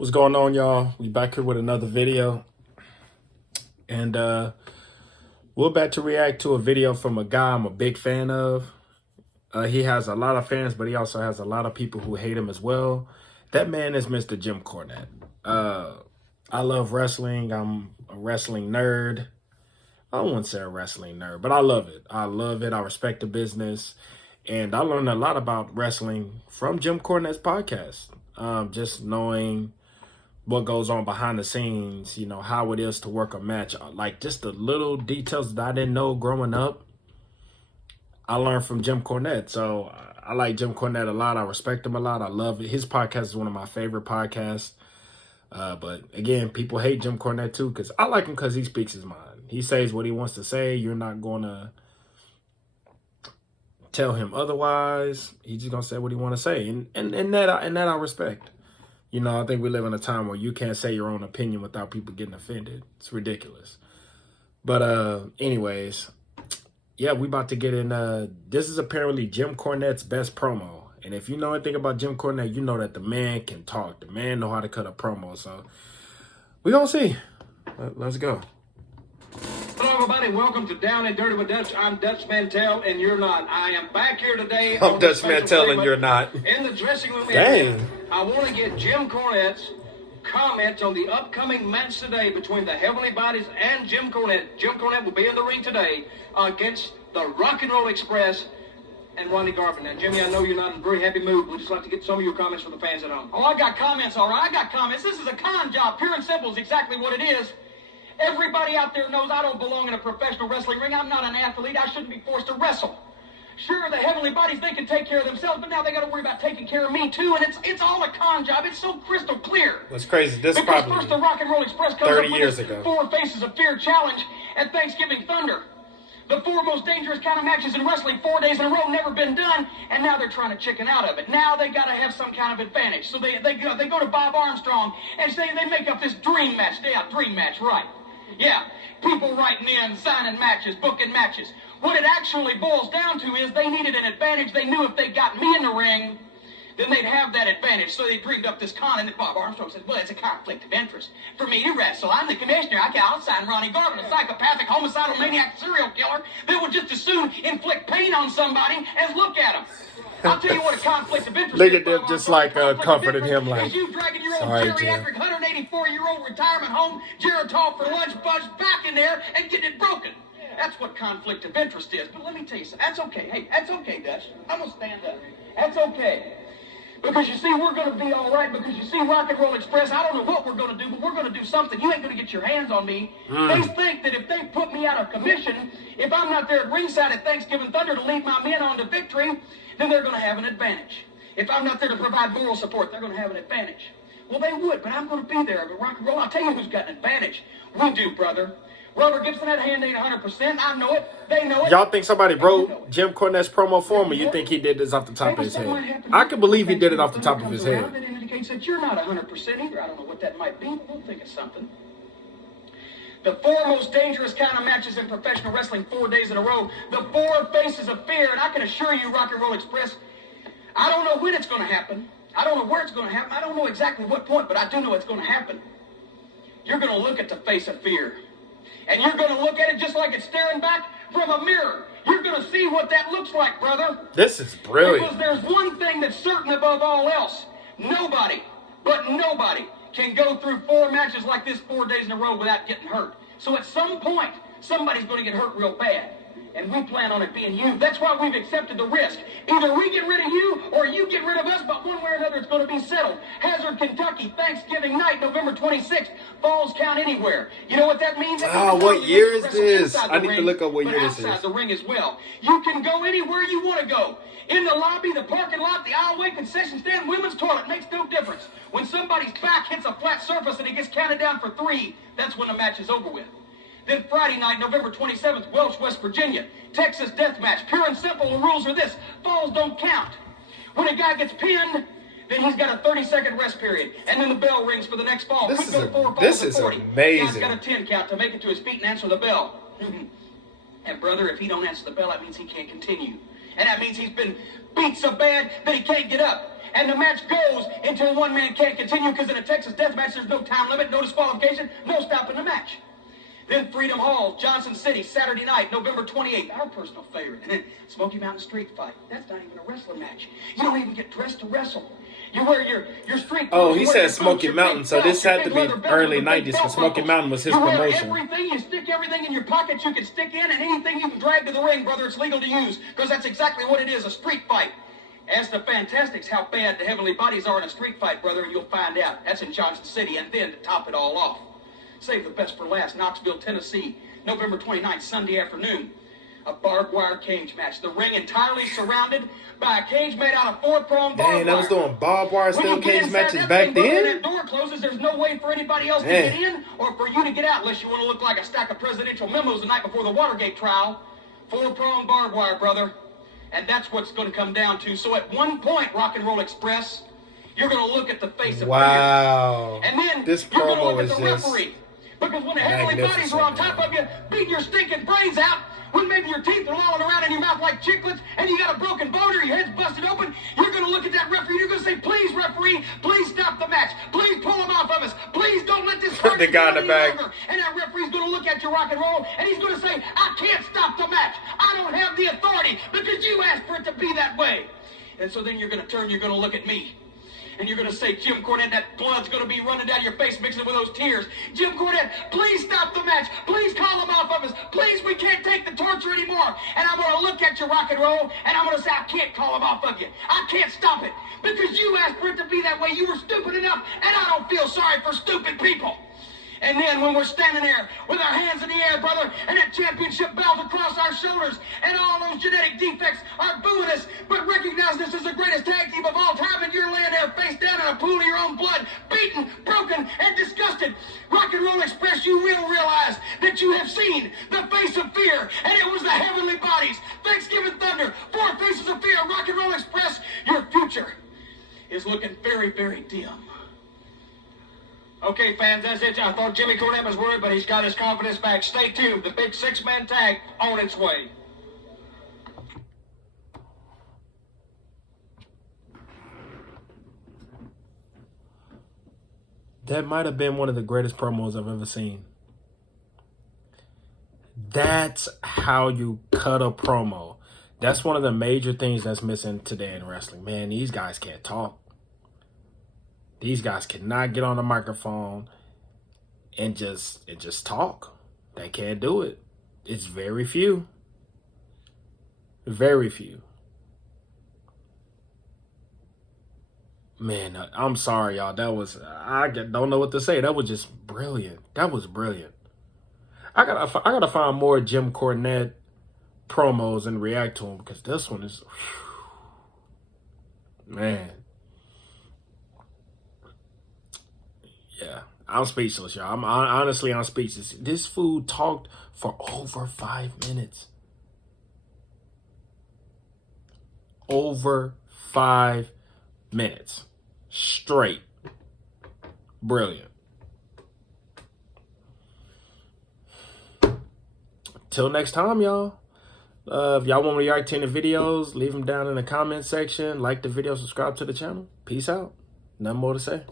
What's going on, y'all? We back here with another video. And we're about to react to a video from a guy I'm a big fan of. He has a lot of fans, but he also has a lot of people who hate him as well. That man is Mr. Jim Cornette. I love wrestling. I'm a wrestling nerd. I wouldn't say a wrestling nerd, but I love it. I love it. I respect the business. And I learned a lot about wrestling from Jim Cornette's podcast. Just knowing what goes on behind the scenes, you know, how it is to work a match, like just the little details that I didn't know growing up, I learned from Jim Cornette. So I like Jim Cornette a lot. I respect him a lot. I love it. His podcast is one of my favorite podcasts. But again, people hate Jim Cornette too, because I like him because he speaks his mind. He says what he wants to say. You're not going to tell him otherwise. He's just going to say what he want to say. And that I respect. You know, I think we live in a time where you can't say your own opinion without people getting offended. It's ridiculous. But anyways, yeah, we about to get in. This is apparently Jim Cornette's best promo. And if you know anything about Jim Cornette, you know that the man can talk. The man know how to cut a promo. So we gonna see. Let's go. Hello, everybody. Welcome to Down and Dirty with Dutch. I'm Dutch Mantel, and you're not. I am back here today. I'm Dutch Mantel, and you're not. In the dressing room Dang. area, I want to get Jim Cornette's comments on the upcoming match today between the Heavenly Bodies and Jim Cornette. Jim Cornette will be in the ring today against the Rock and Roll Express and Ronnie Garvin. Now, Jimmy, I know you're not in a very happy mood. We'd just like to get some of your comments from the fans at home. Oh, I got comments, all right. I got comments. This is a con job. Pure and simple is exactly what it is. Everybody out there knows I don't belong in a professional wrestling ring. I'm not an athlete. I shouldn't be forced to wrestle. Sure, the Heavenly Bodies, they can take care of themselves, but now they got to worry about taking care of me, too, and it's all a con job. It's so crystal clear. That's crazy. This is because probably first the Rock and Roll Express comes 30 up with years this ago. 4 Faces of Fear challenge at Thanksgiving Thunder. The 4 most dangerous kind of matches in wrestling, 4 days in a row, never been done, and now they're trying to chicken out of it. Now they got to have some kind of advantage. So they go to Bob Armstrong and say they make up this dream match. Yeah, dream match, right. Yeah, people writing in, signing matches, booking matches. What it actually boils down to is they needed an advantage. They knew if they got me in the ring, then they'd have that advantage. So they dreamed up this con, and then Bob Armstrong said, well, it's a conflict of interest for me to wrestle. I'm the commissioner. I'll sign Ronnie Garvin, a psychopathic, homicidal, maniac, serial killer that would just as soon inflict pain on somebody as look at him. I'll tell you what a conflict of interest Look is. at them just like comforting him like, is you dragging your old sorry, geriatric 184-year-old retirement home, Geritol for lunch bunch back in there and getting it broken. That's what conflict of interest is. But let me tell you something. That's okay. Hey, that's okay, Dutch. I'm going to stand up. That's okay. Because you see, we're going to be all right. Because you see, Rock and Roll Express, I don't know what we're going to do, but we're going to do something. You ain't going to get your hands on me. They think that if they put me out of commission, if I'm not there at ringside at Thanksgiving Thunder to lead my men on to victory, then they're going to have an advantage. If I'm not there to provide moral support, they're going to have an advantage. Well, they would, but I'm going to be there. But Rock and Roll, I'll tell you who's got an advantage. We do, brother. Robert Gibson, that hand ain't 100%. I know it. They know it. y'all think somebody wrote Jim Cornette's promo for him, or you think he did this off the top of his head? I can believe he did it off the top of his head. That indicates that you're not 100% either. I don't know what that might be, but we'll think of something. The 4 most dangerous kind of matches in professional wrestling, 4 days in a row. The 4 Faces of Fear, and I can assure you, Rock and Roll Express, I don't know when it's going to happen. I don't know where it's going to happen. I don't know exactly what point, but I do know it's going to happen. You're going to look at the face of fear. And you're going to look at it just like it's staring back from a mirror. You're going to see what that looks like, brother. This is brilliant. Because there's one thing that's certain above all else. Nobody, but nobody, can go through 4 matches like this 4 days in a row without getting hurt. So at some point, somebody's going to get hurt real bad. And we plan on it being you. That's why we've accepted the risk. Either we get rid of you or you get rid of us, but one way or another it's going to be settled. Hazard, Kentucky, Thanksgiving night, November 26th. Falls count anywhere. You know what that means? What year is this? I need to look up what year this is. Outside the ring as well. You can go anywhere you want to go. In the lobby, the parking lot, the aisleway, concession stand, women's toilet. Makes no difference. When somebody's back hits a flat surface and he gets counted down for 3, that's when the match is over with. Then Friday night, November 27th, Welch, West Virginia. Texas death match. Pure and simple, the rules are this. Falls don't count. When a guy gets pinned, then he's got a 30-second rest period. And then the bell rings for the next fall. This Could go 4 falls this to is 40. amazing. Guy's got a 10 count to make it to his feet and answer the bell. And brother, if he don't answer the bell, that means he can't continue. And that means he's been beat so bad that he can't get up. and the match goes until one man can't continue, because in a Texas death match, there's no time limit, no disqualification, no stopping the match. Then Freedom Hall, Johnson City, Saturday night, November 28th, our personal favorite, Smoky Mountain Street Fight. That's not even a wrestling match. You don't even get dressed to wrestle. You wear your street. Oh, he said Smoky Mountain, so this had to be early 90s, because Smoky Mountain was his promotion. Everything, you stick everything in your pockets you can stick in, and anything you can drag to the ring, brother, it's legal to use, because that's exactly what it is, a street fight. Ask the Fantastics how bad the Heavenly Bodies are in a street fight, brother, and you'll find out. That's in Johnson City, and then to top it all off, save the best for last, Knoxville, Tennessee, November 29th, Sunday afternoon. A barbed wire cage match. The ring entirely surrounded by a cage made out of 4-pronged barbed wire. Dang, I was doing barbed wire steel cage matches back then? When that door closes, there's no way for anybody else to get in or for you to get out unless you want to look like a stack of presidential memos the night before the Watergate trial. 4-pronged barbed wire, brother. And that's what's going to come down to. So at one point, Rock and Roll Express, you're going to look at the face of wow. fear. And then this you're going to promo look is at the referee. Because when the Heavenly Bodies are on top of you, beating your stinking brains out, when maybe your teeth are lolling around in your mouth like chiclets, and you got a broken bone or your head's busted open, you're going to look at that referee, you're going to say, please, referee, please stop the match. Please pull him off of us. Please don't let this Put the guy in the back. And that referee's going to look at you, Rock and Roll, and he's going to say, I can't stop the match. I don't have the authority because you asked for it to be that way. And so then you're going to turn, you're going to look at me. And you're going to say, Jim Cornette, that blood's going to be running down your face, mixing with those tears. Jim Cornette, please stop the match. Please call him off of us. Please, we can't take the torture anymore. And I'm going to look at you, Rock and Roll, and I'm going to say, I can't call him off of you. I can't stop it. Because you asked for it to be that way. You were stupid enough, and I don't feel sorry for stupid people. And then when we're standing there with our hands in the air, brother, and that championship belt across our shoulders, and all those genetic defects are booing us, but recognize this as the greatest tag team of all time, and you're laying there face down in a pool of your own blood, beaten, broken, and disgusted. Rock and Roll Express, you will realize that you have seen the face of fear, and it was the Heavenly Bodies. Thanksgiving Thunder, 4 Faces of Fear, Rock and Roll Express, your future is looking very, very dim. Okay, fans, that's it. I thought Jimmy Cornette was worried, but he's got his confidence back. Stay tuned. The big 6-man tag on its way. That might have been one of the greatest promos I've ever seen. That's how you cut a promo. That's one of the major things that's missing today in wrestling. Man, these guys can't talk. These guys cannot get on the microphone and just talk. They can't do it. It's very few. Very few. Man, I'm sorry, y'all. I don't know what to say. That was just brilliant. That was brilliant. I gotta find more Jim Cornette promos and react to them, because this one is, man. Yeah, I'm speechless, y'all. Honestly, I'm speechless. This fool talked for over 5 minutes. Over 5 minutes. Straight. Brilliant. Till next time, y'all. If y'all want me to react to any videos, leave them down in the comment section. Like the video, subscribe to the channel. Peace out. Nothing more to say.